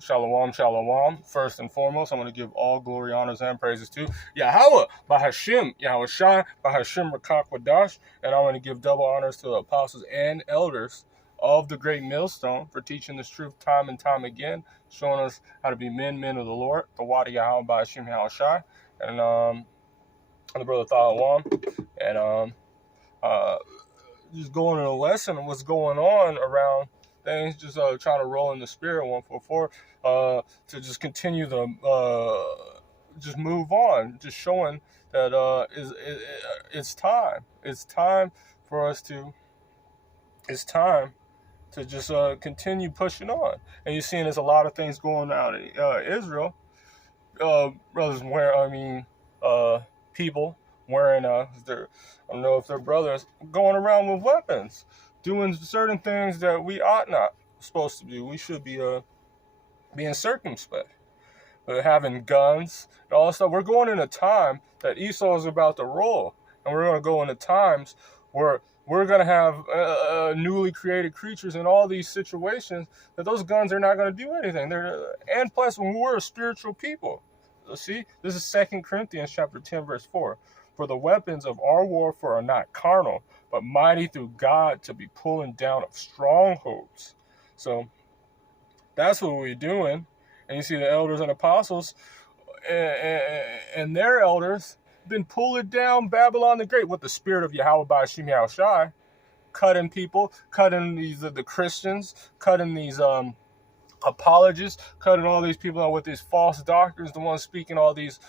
Shalom, shalom. First and foremost, I'm going to give all glory, honors, and praises to Yahweh, Bahashim, Yahweh Shai, Bahashim Rakakwadash, and I want to give double honors to the apostles and elders of the great millstone for teaching this truth time and time again, showing us how to be men of the Lord, the Wadi Yahweh, Bahashim, Yahweh Shai, and the brother Thalawam, and just going in a lesson of what's going on around things, just trying to roll in the spirit 144 to just continue the just move on, just showing that it's time. It's time for us to. It's time to just continue pushing on. And you're seeing there's a lot of things going on in Israel. Brothers people wearing I don't know if they're brothers, going around with weapons, doing certain things that we ought not supposed to do. We should be being circumspect, having guns and all that stuff. We're going in a time that Esau is about to roll, and we're going to go into times where we're going to have newly created creatures in all these situations that those guns are not going to do anything. And plus, when we're a spiritual people, see, this is 2 Corinthians chapter 10, verse 4. For the weapons of our warfare are not carnal, but mighty through God to be pulling down of strongholds. So that's what we're doing. And you see the elders and apostles and their elders been pulling down Babylon the Great with the spirit of Yahweh Ba'ashim Yahweh Shai, cutting people, cutting the Christians, cutting these apologists, cutting all these people out with these false doctrines, the ones speaking all these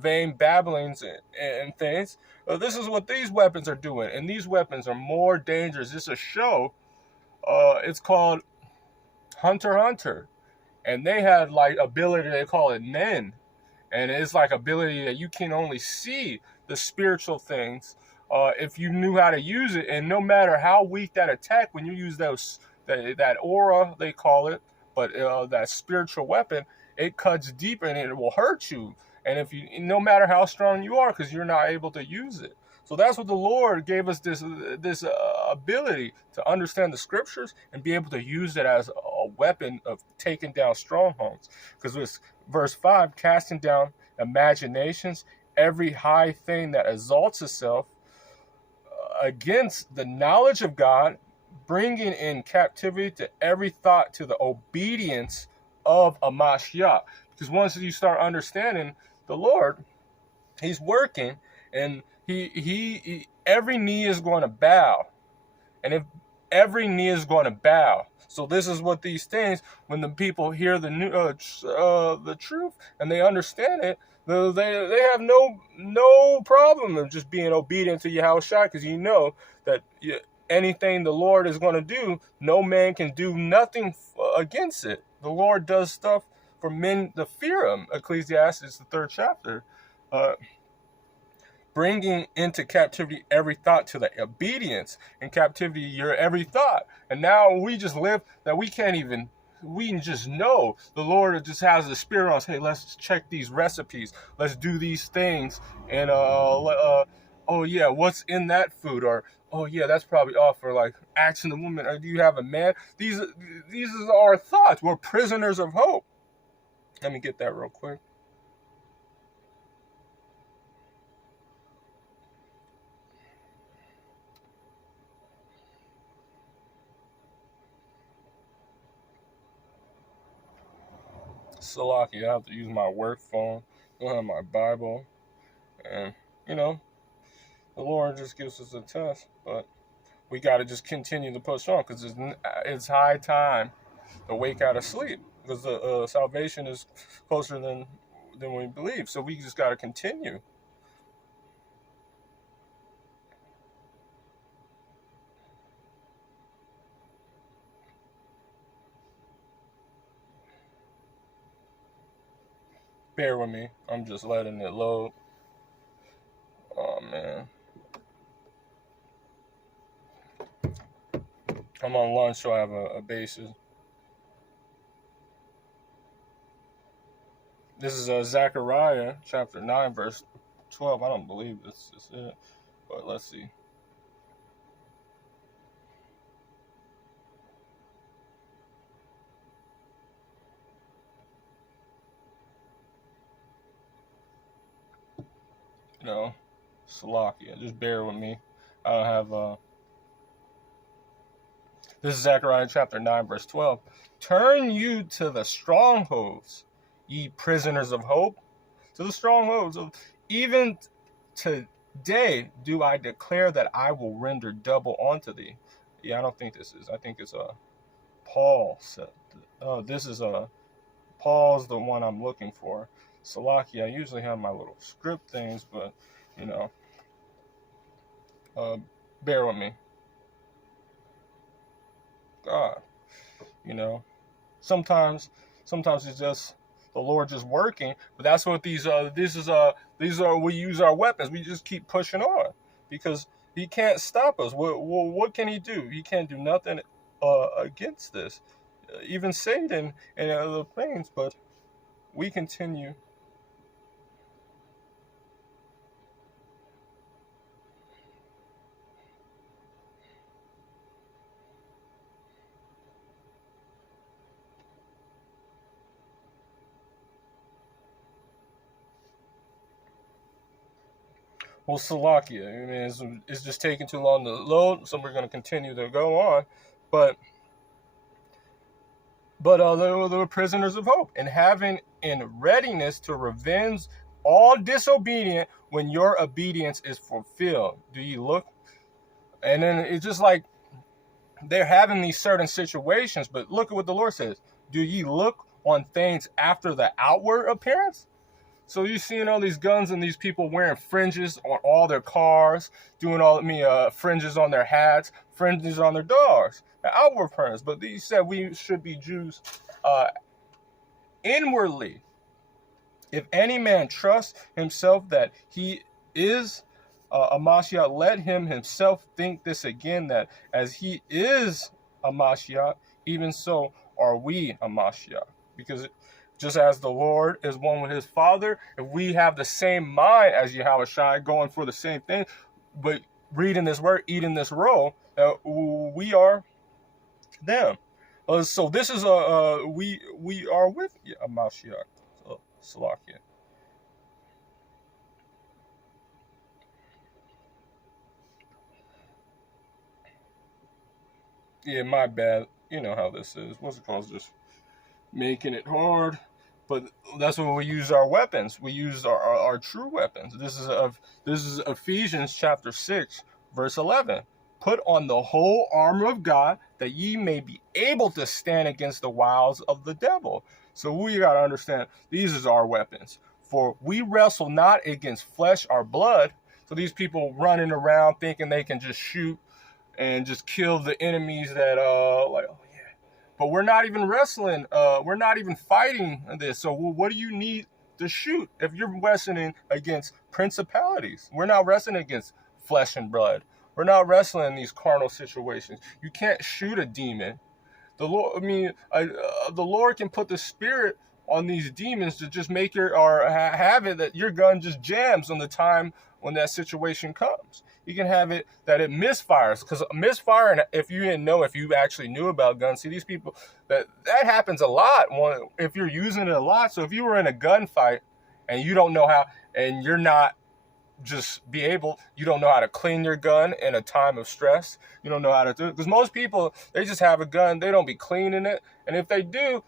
vain babblings and things. This is what these weapons are doing, and these weapons are more dangerous. It's a show. It's called Hunter x Hunter, and they had like ability. They call it Nen, and it's like ability that you can only see the spiritual things if you knew how to use it. And no matter how weak that attack, when you use that aura, they call it, but that spiritual weapon, it cuts deeper and it will hurt you. And if you, no matter how strong you are, because you're not able to use it. So that's what the Lord gave us, this ability to understand the scriptures and be able to use it as a weapon of taking down strongholds. Because it's verse 5, casting down imaginations, every high thing that exalts itself against the knowledge of God, bringing in captivity to every thought to the obedience of a Mashiach. Because once you start understanding the Lord, He's working, and he every knee is going to bow, and if every knee is going to bow. So this is what these things, when the people hear the truth and they understand it, they have no problem of just being obedient to Yahushua, because you know that anything the Lord is going to do, no man can do nothing against it. The Lord does stuff for men to fear Him. Ecclesiastes, the 3rd chapter. Bringing into captivity every thought to the obedience, in captivity your every thought. And now we just live that we just know the Lord just has the spirit on us. Hey, let's check these recipes. Let's do these things. And oh yeah, what's in that food? Or oh yeah, that's probably off. For like asking the woman, or do you have a man? These are our thoughts. We're prisoners of hope. Let me get that real quick. Salaki, I have to use my work phone. I don't have my Bible. And, the Lord just gives us a test. But we got to just continue to push on, because it's high time to wake out of sleep. Because the salvation is closer than we believe. So we just got to continue. Bear with me. I'm just letting it load. Oh, man. I'm on lunch, so I have a basis. This is Zechariah chapter 9, verse 12. I don't believe this is it, but let's see. You know, Salakia. Just bear with me. I don't have. This is Zechariah chapter 9, verse 12. Turn you to the strongholds, ye prisoners of hope. To the strongholds of even today do I declare that I will render double unto thee. Yeah, I don't think this is. I think it's Paul said. This is Paul's the one I'm looking for. Salaki, I usually have my little script things, but you know, bear with me. God, you know, sometimes it's just the Lord just working. But that's what these are. We use our weapons. We just keep pushing on because He can't stop us. What can He do? He can't do nothing against this. Even Satan and other things, but we continue. Well, Salakia, I mean, it's just taking too long to load, so we're going to continue to go on. But they were prisoners of hope, and having in readiness to revenge all disobedient when your obedience is fulfilled. Do you look? And then it's just like they're having these certain situations, but look at what the Lord says. Do ye look on things after the outward appearance? So you're seeing all these guns and these people wearing fringes on all their cars, doing fringes on their hats, fringes on their doors, the outward appearance. But he said we should be Jews inwardly. If any man trust himself that he is a Mashiach, let him himself think this again, that as he is a Mashiach, even so are we a Mashiach. Because just as the Lord is one with his Father, if we have the same mind as Yahushua, going for the same thing, but reading this word, eating this roll, we are them. So this is we are with a Mashiach. Salakia. Yeah, my bad. You know how this is. What's it called? Just making it hard. But that's when we use our weapons. We use our true weapons. This is Ephesians chapter 6, verse 11. Put on the whole armor of God, that ye may be able to stand against the wiles of the devil. So we got to understand, these is our weapons. For we wrestle not against flesh or blood. So these people running around thinking they can just shoot and just kill the enemies that but we're not even wrestling, we're not even fighting this. So what do you need to shoot if you're wrestling against principalities? We're not wrestling against flesh and blood. We're not wrestling in these carnal situations. You can't shoot a demon. The Lord can put the spirit on these demons to just make have it that your gun just jams on the time when that situation comes. You can have it that it misfires, because misfiring, if you didn't know, if you actually knew about guns, see these people, that happens a lot if you're using it a lot. So if you were in a gunfight and you don't know how, and you're not you don't know how to clean your gun in a time of stress. You don't know how to do it. Because most people, they just have a gun. They don't be cleaning it. And if they do,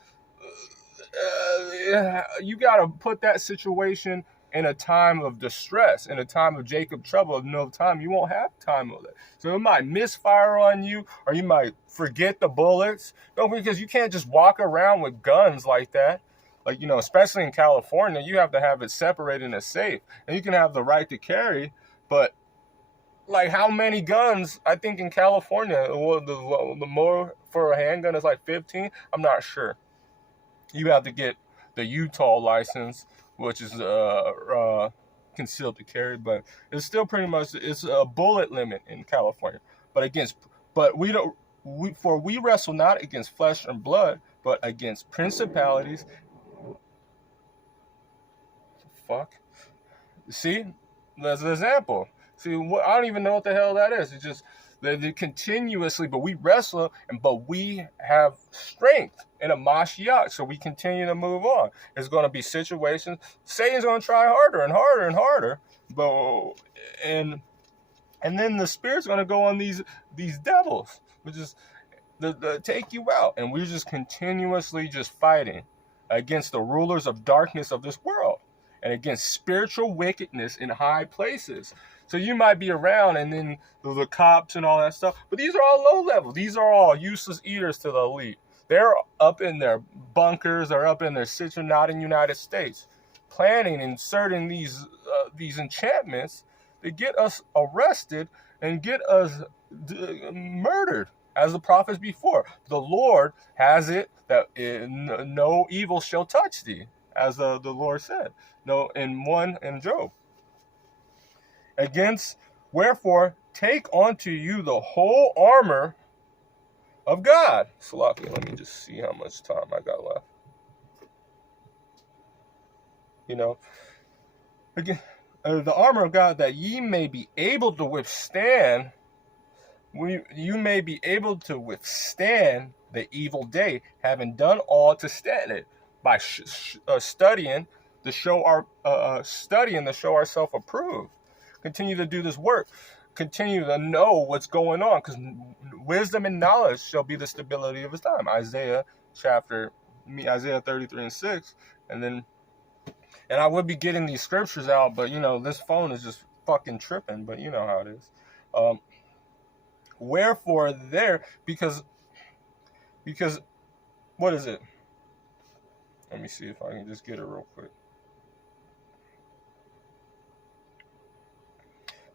you got to put that situation in a time of distress, in a time of Jacob trouble, no time. You won't have time of it. So it might misfire on you, or you might forget the bullets. No, because you can't just walk around with guns like that. Like, especially in California, you have to have it separated in a safe. And you can have the right to carry, but like how many guns? I think in California, the more for a handgun is like 15. I'm not sure. You have to get the Utah license, which is concealed to carry, but it's still pretty much, it's a bullet limit in California. But we wrestle not against flesh and blood, but against principalities. Fuck. See, that's an example. See, I don't even know what the hell that is. It's just They continuously, but we wrestle, but we have strength in a Mashiach, so we continue to move on. There's going to be situations. Satan's going to try harder and harder and harder, but and then the Spirit's going to go on these devils, which is the take you out, and we're just continuously just fighting against the rulers of darkness of this world and against spiritual wickedness in high places. So you might be around, and then the cops and all that stuff, but these are all low level. These are all useless eaters to the elite. They're up in their bunkers or up in their not in United States, planning, inserting these enchantments to get us arrested and get us murdered, as the prophets before. The Lord has it that no evil shall touch thee, as the Lord said. No, in Job. Wherefore, take unto you the whole armor of God. Salakia, let me just see how much time I got left. Again, the armor of God, that ye may be able to withstand. You may be able to withstand the evil day, having done all to stand it, by studying to show ourselves approved. Continue to do this work. Continue to know what's going on, because wisdom and knowledge shall be the stability of his time. Isaiah 33:6, and I would be getting these scriptures out, but this phone is just fucking tripping. But you know how it is. Wherefore because what is it? Let me see if I can just get it real quick.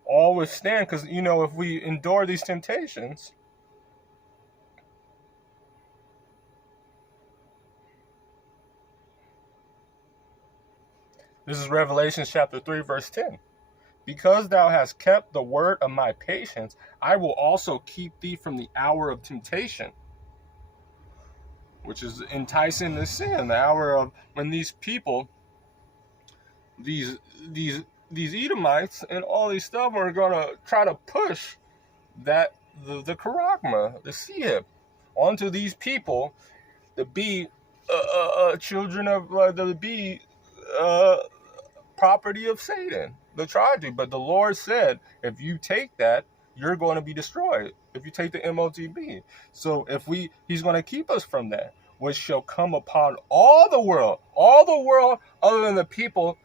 All withstand, because if we endure these temptations, this is Revelation chapter 3, verse 10. Because thou hast kept the word of my patience, I will also keep thee from the hour of temptation, which is enticing to sin. The hour of when these people, these Edomites and all these stuff, are going to try to push the charagma, the sihib, onto these people to be children of property of Satan. They tried to, but the Lord said, if you take that, you're going to be destroyed. If you take the MOTB. So he's going to keep us from that, which shall come upon all the world other than the people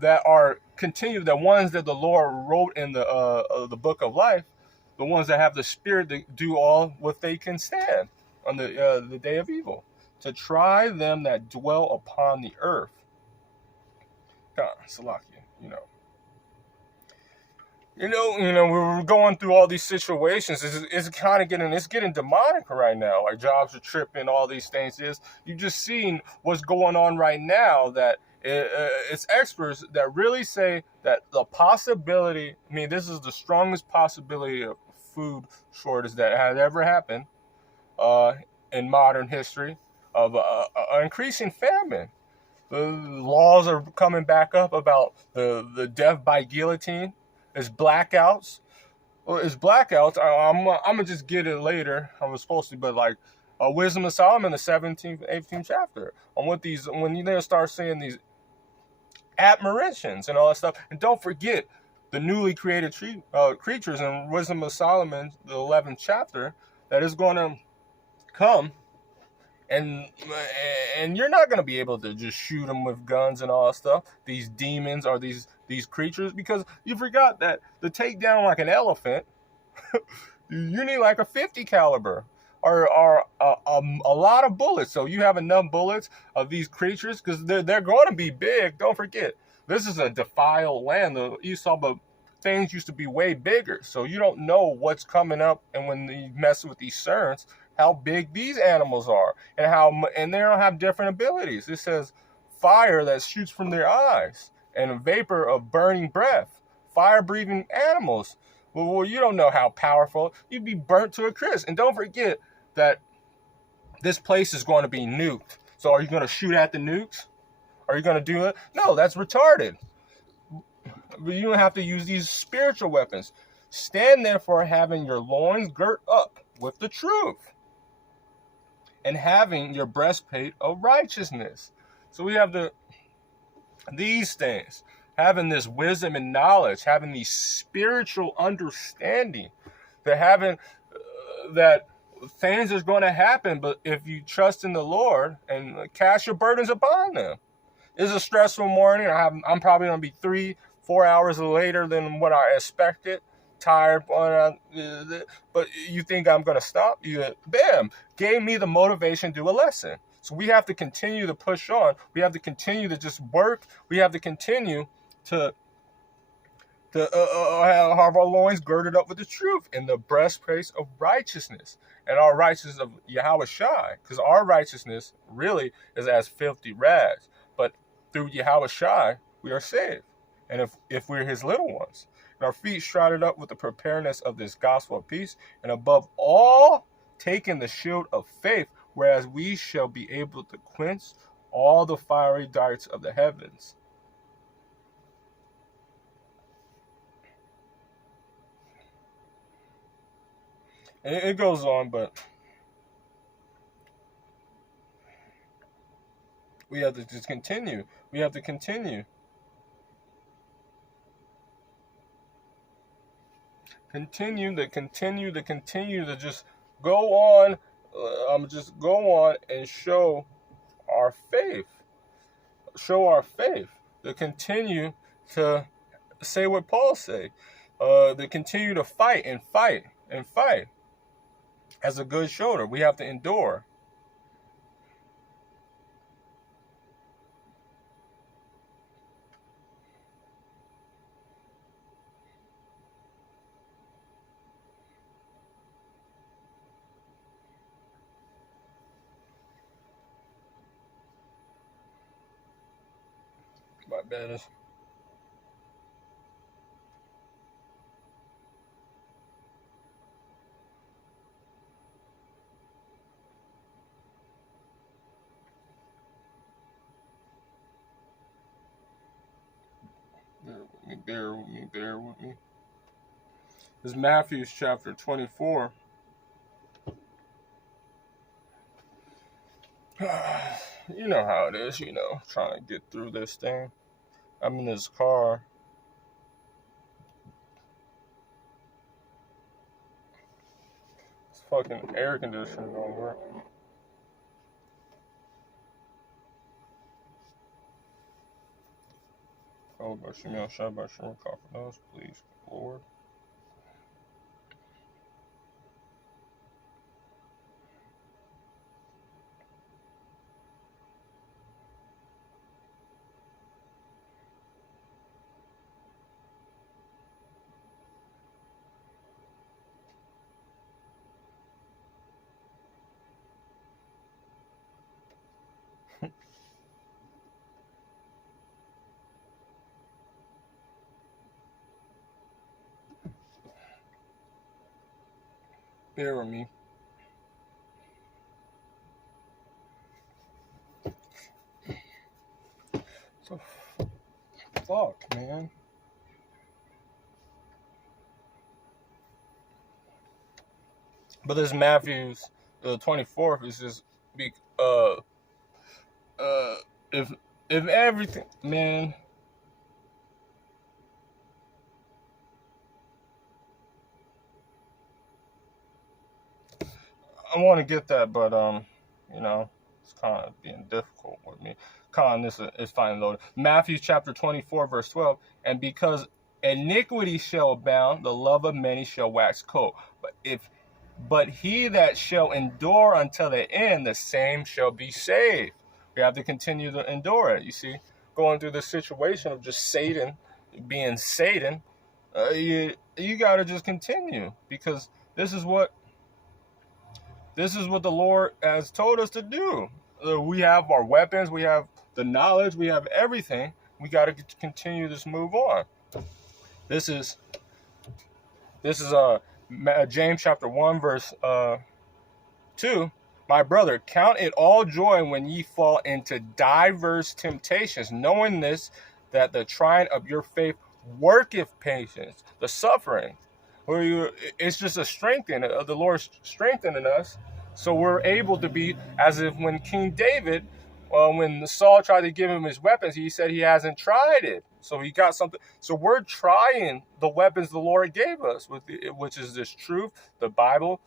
that are continued, the ones that the Lord wrote in the book of life, the ones that have the Spirit to do all what they can stand on the day of evil, to try them that dwell upon the earth. God, Salakia, we're going through all these situations. It's kind of getting demonic right now. Like jobs are tripping, all these things. You just seen what's going on right now. That it's experts that really say that the possibility. This is the strongest possibility of food shortage that has ever happened in modern history, of increasing famine. The laws are coming back up about the death by guillotine. It's blackouts. Well, it's blackouts. I'm gonna just get it later. I was supposed to, but like Wisdom of Solomon, the 17th, 18th chapter, on what when you start seeing these admirations and all that stuff. And don't forget the newly created creatures in Wisdom of Solomon, the 11th chapter, that is going to come. And you're not going to be able to just shoot them with guns and all that stuff, these demons or these creatures, because you forgot that to take down like an elephant, you need like a 50 caliber or a lot of bullets. So you have enough bullets of these creatures, because they're going to be big. Don't forget, this is a defiled land. The Esau, but things used to be way bigger. So you don't know what's coming up, and when you mess with these cerns, how big these animals are, and they don't have different abilities. It says fire that shoots from their eyes, and a vapor of burning breath, fire-breathing animals. Well, you don't know how powerful. You'd be burnt to a crisp. And don't forget that this place is going to be nuked. So are you going to shoot at the nukes? Are you going to do it? No, that's retarded. But you don't have to use these spiritual weapons. Stand therefore, having your loins girt up with the truth, and having your breastplate of righteousness. So we have these things, having this wisdom and knowledge, having these spiritual understanding, that things is going to happen, but if you trust in the Lord and cast your burdens upon them. It's a stressful morning. I'm probably going to be 3-4 hours later than what I expected. Tired, but you think I'm going to stop? Bam, gave me the motivation to do a lesson. So we have to continue to push on. We have to continue to just work. We have to continue to have our loins girded up with the truth and the breastplate of righteousness, and our righteousness of Yahweh Shai, because our righteousness really is as filthy rags, but through Yahweh Shai we are saved, and if we're his little ones, and our feet shrouded up with the preparedness of this gospel of peace, and above all taking the shield of faith, whereas we shall be able to quench all the fiery darts of the heavens. And it goes on, but we have to just continue. We have to continue. Continue to just go on. Just go on and show our faith. Show our faith. To continue to say what Paul said. To continue to fight and fight and fight. As a good shoulder, we have to endure. My bad is. Bear with me. This is Matthew chapter 24. You know how it is, trying to get through this thing. I'm in this car. This fucking air conditioner don't work. Oh, but Shemel Shabbat Shalom, confidence, please, Lord. Bear with me. So, fuck, man. But this Matthew's 24th is just if everything, man. I want to get that, but it's kind of being difficult with me. This is finally loaded. Matthew chapter 24, verse 12. And because iniquity shall abound, the love of many shall wax cold. But he that shall endure until the end, the same shall be saved. We have to continue to endure it. You see, going through this situation of just Satan being Satan, you got to just continue, because this is what the Lord has told us to do. We have our weapons, we have the knowledge, we have everything. We got to continue this move on. This is James chapter 1 verse 2. My brother, count it all joy when ye fall into diverse temptations, knowing this, that the trying of your faith worketh patience, the suffering. It's just a strengthening of the Lord strengthening us, so we're able to be as if when King David, when Saul tried to give him his weapons, he said he hasn't tried it. So he got something. So we're trying the weapons the Lord gave us, which is this truth, the Bible,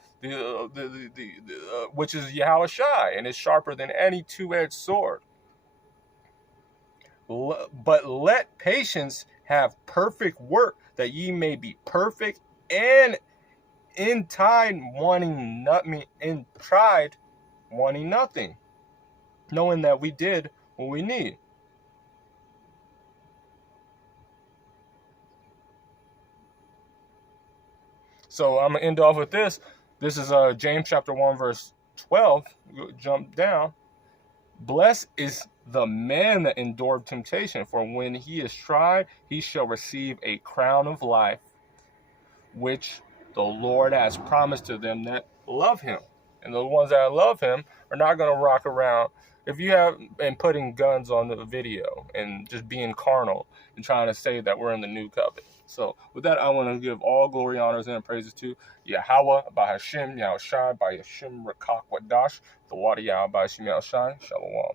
which is Yahweh Shai, and it's sharper than any two-edged sword. But let patience have perfect work, that ye may be perfect and in time wanting nothing, in pride wanting nothing, knowing that we did what we need. So I'm gonna end off with this. This is James chapter 1 verse 12. Jump down. Blessed is the man that endured temptation, for when he is tried, he shall receive a crown of life, which the Lord has promised to them that love him. And the ones that love him are not going to rock around. If you have been putting guns on the video and just being carnal and trying to say that we're in the new covenant. So with that, I want to give all glory, honors, and praises to Yahweh, by Hashem, Yahushai, by Hashem, Rakak, Wadash, the Water Yahweh, by Hashem, Yahushai, Shalom.